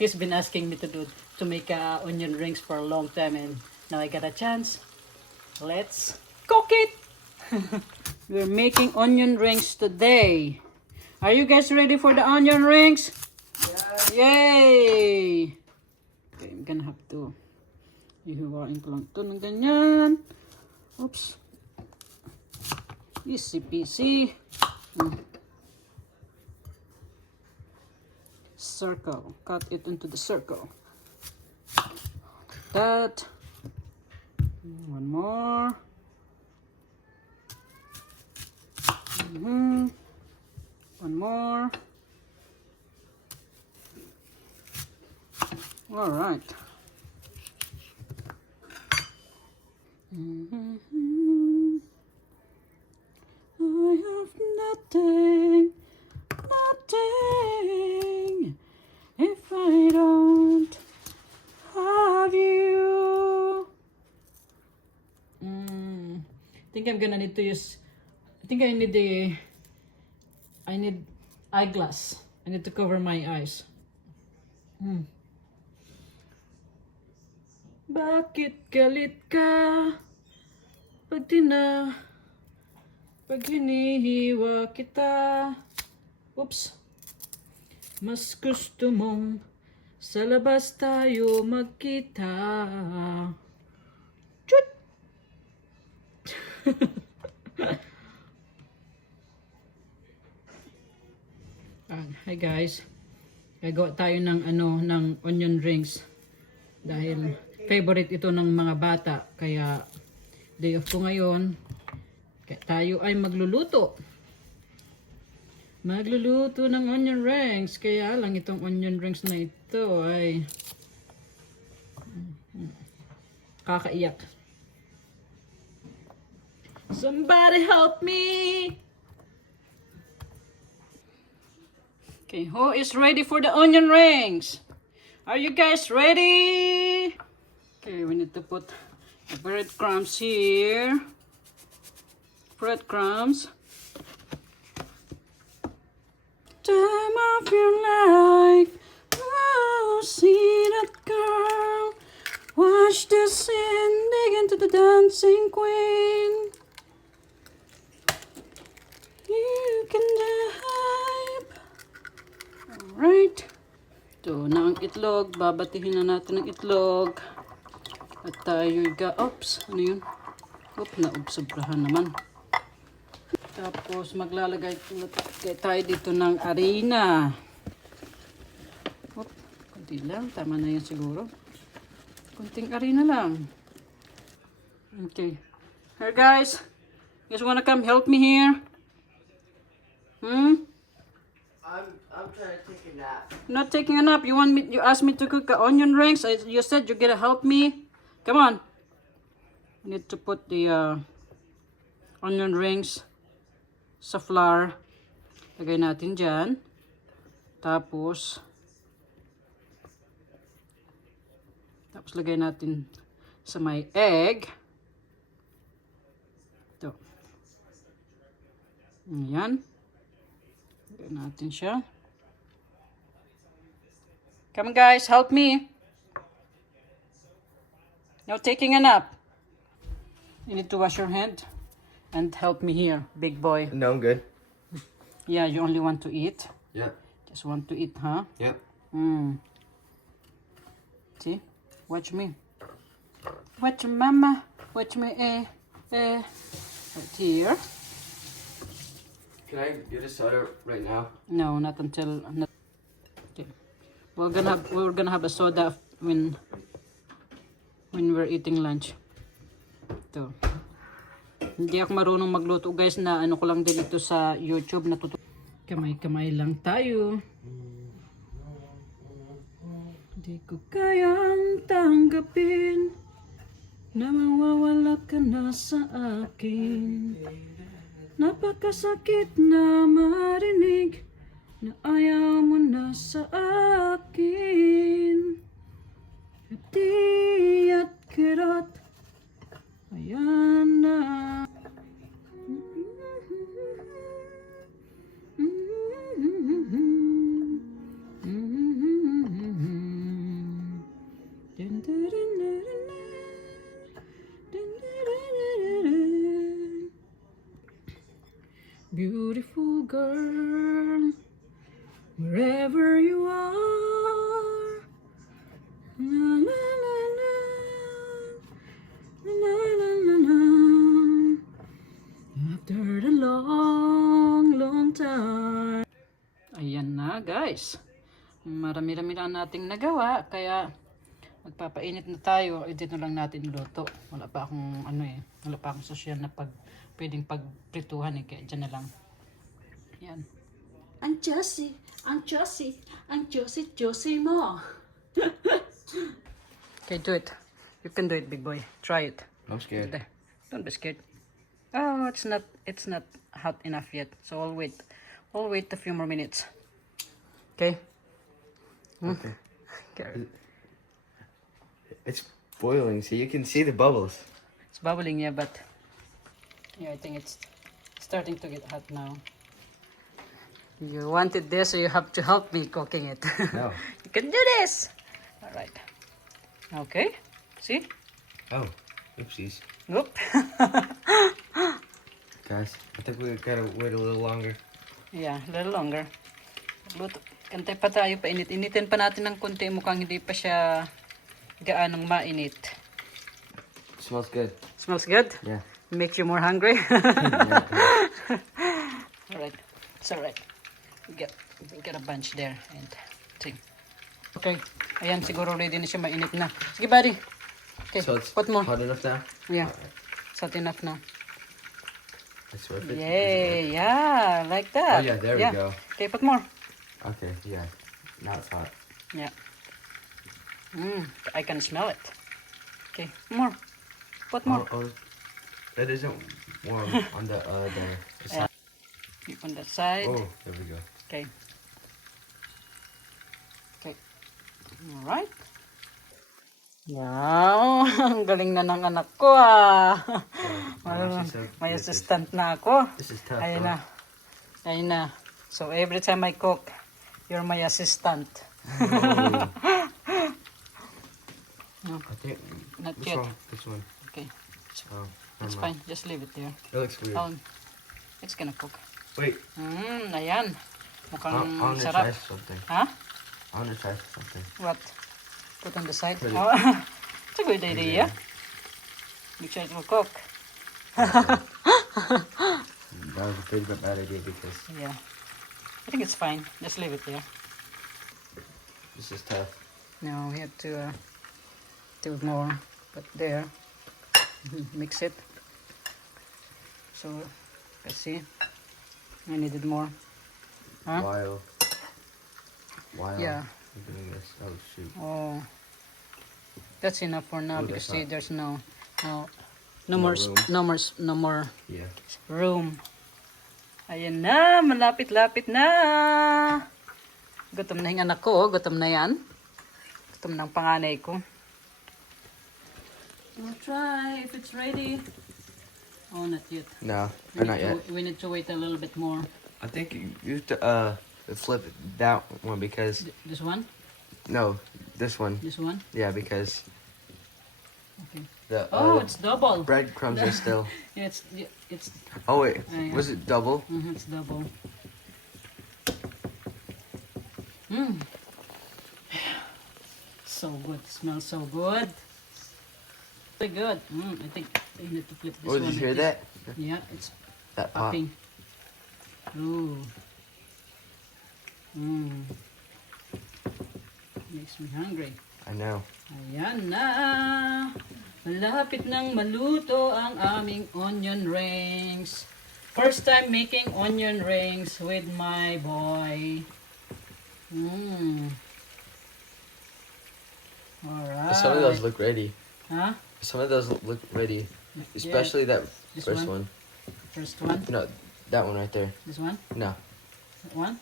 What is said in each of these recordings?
He's been asking me to make onion rings for a long time, and now I got a chance. Let's cook it. We're making onion rings today. Are you guys ready for the onion rings? Yay! Okay, I'm gonna have to ihiwain ko lang ito ng ganyan. Oops. Easy peasy. Circle. Cut it into the circle. That. One more. One more. All right. I have nothing if I don't have you. I think I'm gonna need to use. I think I need eyeglass. I need to cover my eyes. Bakit galit ka pag hinihiwa kita? Oops. Mas gusto mong sa labas tayo magkita. Chut! Hi guys. Gagawa tayo ng onion rings dahil favorite ito ng mga bata, kaya day off ko ngayon. Kaya tayo ay magluluto ng onion rings. Kaya lang itong onion rings na ito ay kakaiyak. Somebody help me! Okay, who is ready for the onion rings? Are you guys ready? Okay, we need to put the breadcrumbs here. Breadcrumbs. Time of your life. Oh, see that girl. Watch the scene. Dig into the dancing queen. You can dive. Alright. Ito na ang itlog. Babatihin na natin ang itlog. At tayo oops, ano yun? Oop, sobrahan naman. Tapos maglalagay tayo dito ng harina. Oop, kunti lang. Tama na yan siguro. Kunting harina lang. Okay. Here guys. You guys wanna come help me here? I'm trying to take a nap. Not taking a nap. You asked me to cook the onion rings. You said you're gonna help me. Come on. We need to put the onion rings sa flour. Lagay natin dyan. Tapos lagay natin sa may egg. Ito. Ayan. Lagay natin siya. Come on guys, help me. No taking a nap. You need to wash your hand and help me here, big boy. No, I'm good. Yeah, you only want to eat? Yep. Just want to eat, huh? Yep. See? Watch me. Watch mama. Watch me. Right here. Can I get a soda right now? No, not until. Okay. We're gonna have a soda when we're eating lunch. Ito. Hindi ako marunong magluto guys, na ko lang din ito sa YouTube, kamay-kamay lang tayo. Hindi ko kayang tanggapin na mawawala ka na sa akin. Napakasakit na marinig na ayaw mo na sa akin. Di at kirot, ayan na. guys. Marami-rami lang nating nagawa, kaya magpapainit na tayo. Dito lang natin luto. Wala pa akong wala pa akong social na pwedeng pagprituhan kaya dyan na lang. Yan. Ang juicy mo. Okay, do it. You can do it, big boy. Try it. I'm scared. There. Don't be scared. Oh, it's not hot enough yet. So I'll wait. I'll wait a few more minutes. Okay. Okay. Okay. It's boiling, so you can see the bubbles. It's bubbling, yeah, but yeah, I think it's starting to get hot now. You wanted this, so you have to help me cooking it. No. You can do this. All right. Okay. See? Oh, oopsies. Oop. Guys, I think we gotta wait a little longer. Yeah, a little longer. Luto. Kantay pa tayo, painit-initin pa natin ng konti. Mukhang hindi pa siya gaanong mainit. Smells good. Smells good? Yeah. Makes you more hungry? Yeah. Alright. It's alright. We get a bunch there. And see. Okay. Ayan, siguro ready na siya, mainit na. Sige, buddy. Okay, So it's put more. hot enough now? Yeah. It's hot enough now. That's worth it. Yay, yeah, like that. Oh, yeah, there we go. Okay, put more. Okay, yeah. Now it's hot. Yeah. I can smell it. Okay, more. Put more. Oh, that isn't warm on the Yeah. side. On that side. Oh, there we go. Okay. Okay. Alright. Wow, ang galing na ng anak ko May assistant na ako. This is tough. Ayun huh? na. Ayun na. So every time I cook, you're my assistant. I think Not this yet. one. This one. Okay. Oh, It's never mind. fine. Just leave it there. It looks weird. It's gonna cook. Wait, Ayan. I Mukhang want to sarap. try something. Ha? I want to try something. What? Put on the side? Put it- Oh, it's a good idea. Make sure it will cook. That was a pretty bad idea because Yeah. I think it's fine. Just leave it there. this is tough. Now we have to do more. But there. Mix it. So, let's see. I needed more. Huh? While Yeah. I'm doing this. Oh shoot. Oh. That's enough for now Oh, because that's see, not- there's no No more room. no more Yeah. room. Ayan na, malapit-lapit na. Gutom na yung anak ko, gutom na yan. Gutom ng panganay ko. We'll try if it's ready. Oh, not yet. No, We not need yet. to- we need to wait a little bit more. I think you have to flip that one because This one? no, this one. This one? Yeah, because Okay. the Oh, it's double. breadcrumbs are still. Yeah, it's Oh wait, Yeah. was it double? it's double. So good. Smells so good. Very good. I think I need to flip this Oh, one. did you hear like that? this. Yeah, it's That pop. popping. Ooh. Makes me hungry. I know. Ayan na. Malapit nang maluto ang aming onion rings. First time making onion rings with my boy. Alright. Some of those look ready. Huh? Some of those look ready, especially that This first one? one. First one? No, that one right there. This one? No, That one?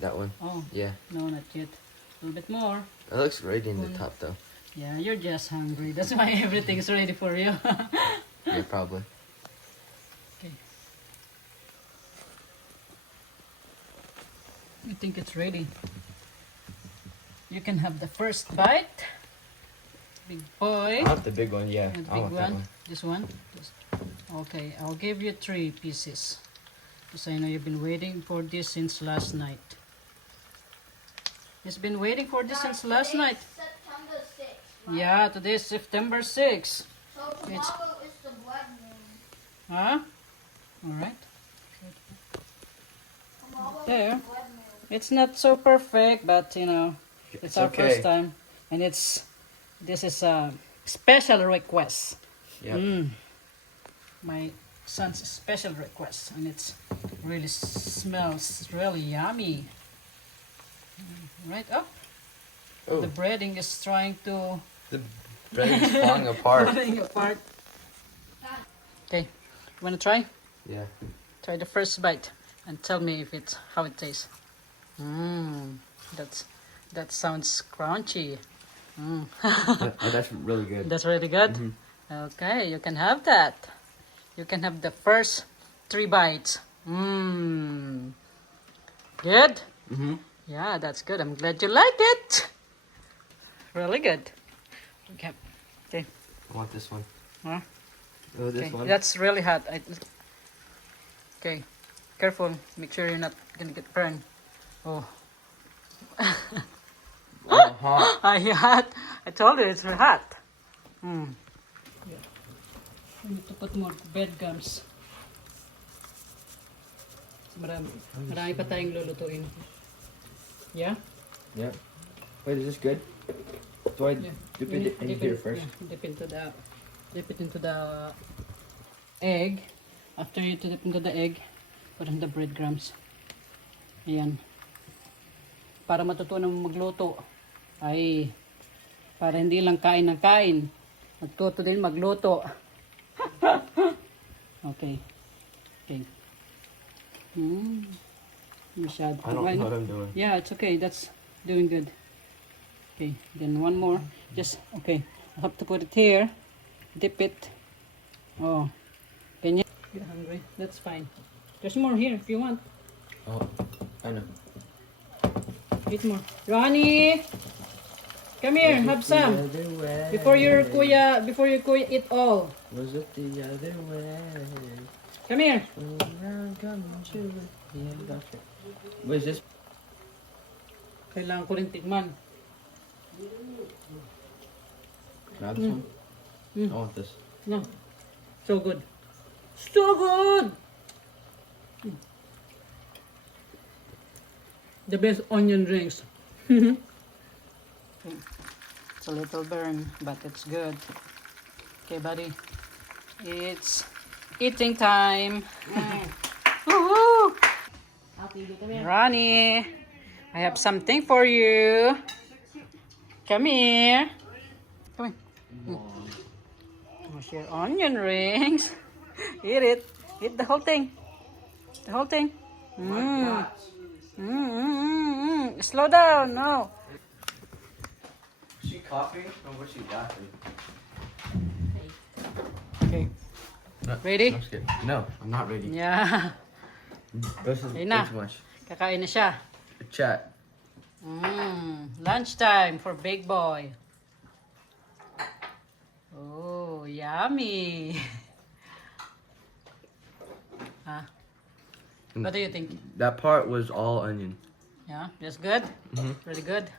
that one. Oh, Yeah, no, not yet. A little bit more. it looks ready in the top though. Yeah, you're just hungry. That's why everything's ready for you. Yeah, probably. Okay. I think it's ready. You can have the first bite. Big boy. I want the big one. Yeah, And I big want that one. one. This one. Okay, I'll give you 3 pieces. Because I know you've been waiting for this since last night. He's been waiting for this since last night. September 6th, right? Yeah, today is September 6. So tomorrow is the blood moon. Huh? Alright. Tomorrow There. is the blood moon. It's not so perfect, but you know, it's our okay. first time, and this is a special request. Yep. My son's special request, and it's really smells really yummy. Right up. Oh, The breading is trying to the bread is falling apart. falling apart. Okay, you wanna try? Yeah. Try the first bite and tell me if it's how it tastes. That sounds crunchy. That's really good. That's really good. Okay, you can have that. You can have the first 3 bites. Good? Mm-hmm. Yeah, that's good. I'm glad you like it. Really good. Okay. Okay. I want this one. Huh? Oh, this Okay. one. That's really hot. Okay. Careful. Make sure you're not gonna get burned. Oh. Oh, hot. Hot. I told you it's hot. Yeah. We need to put more bed gums. Marami pa tayong lulutuin. Yeah? Yeah. Wait, is this good? Do I Yeah. dip it in here first? Yeah, dip it into the egg. After you dip into the egg, put in the breadcrumbs. Ayan. Para matutunan mo magluto. Ay, para hindi lang kain ng kain. Magtuto din magluto. Okay. Okay. Masyado. I don't know what I'm doing. Yeah, it's okay. That's doing good. Okay, then one more. Just, okay. I have to put it here. Dip it. Oh. Can you? You're hungry. That's fine. There's more here if you want. Oh, I know. Eat more. Ronnie! Come here, have some. Before your kuya eat all. Was it the other way? Come here. Around, come to it. Yeah, gotcha. What is this? Kailangan ko rin tikman. Grab some. I want this. No. So good. So good! The best onion rings. It's a little burn, but it's good. Okay, buddy. It's eating time. Woohoo! Ronnie, I have something for you. Come here. Come here. Where's your onion rings? Eat it. Eat the whole thing. The whole thing. Slow down. No. Is she coughing? Or was she laughing? Okay. Ready? I'm scared. No, I'm not ready. Yeah. This is Ayun way na. too much. Kakain na siya. Chat. Lunchtime for big boy. Oh, yummy. Huh? What do you think? That part was all onion. Yeah, that's good. Really good.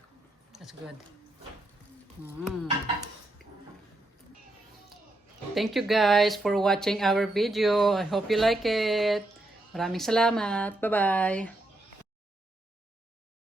That's good. Thank you guys for watching our video. I hope you like it. Maraming salamat. Bye-bye.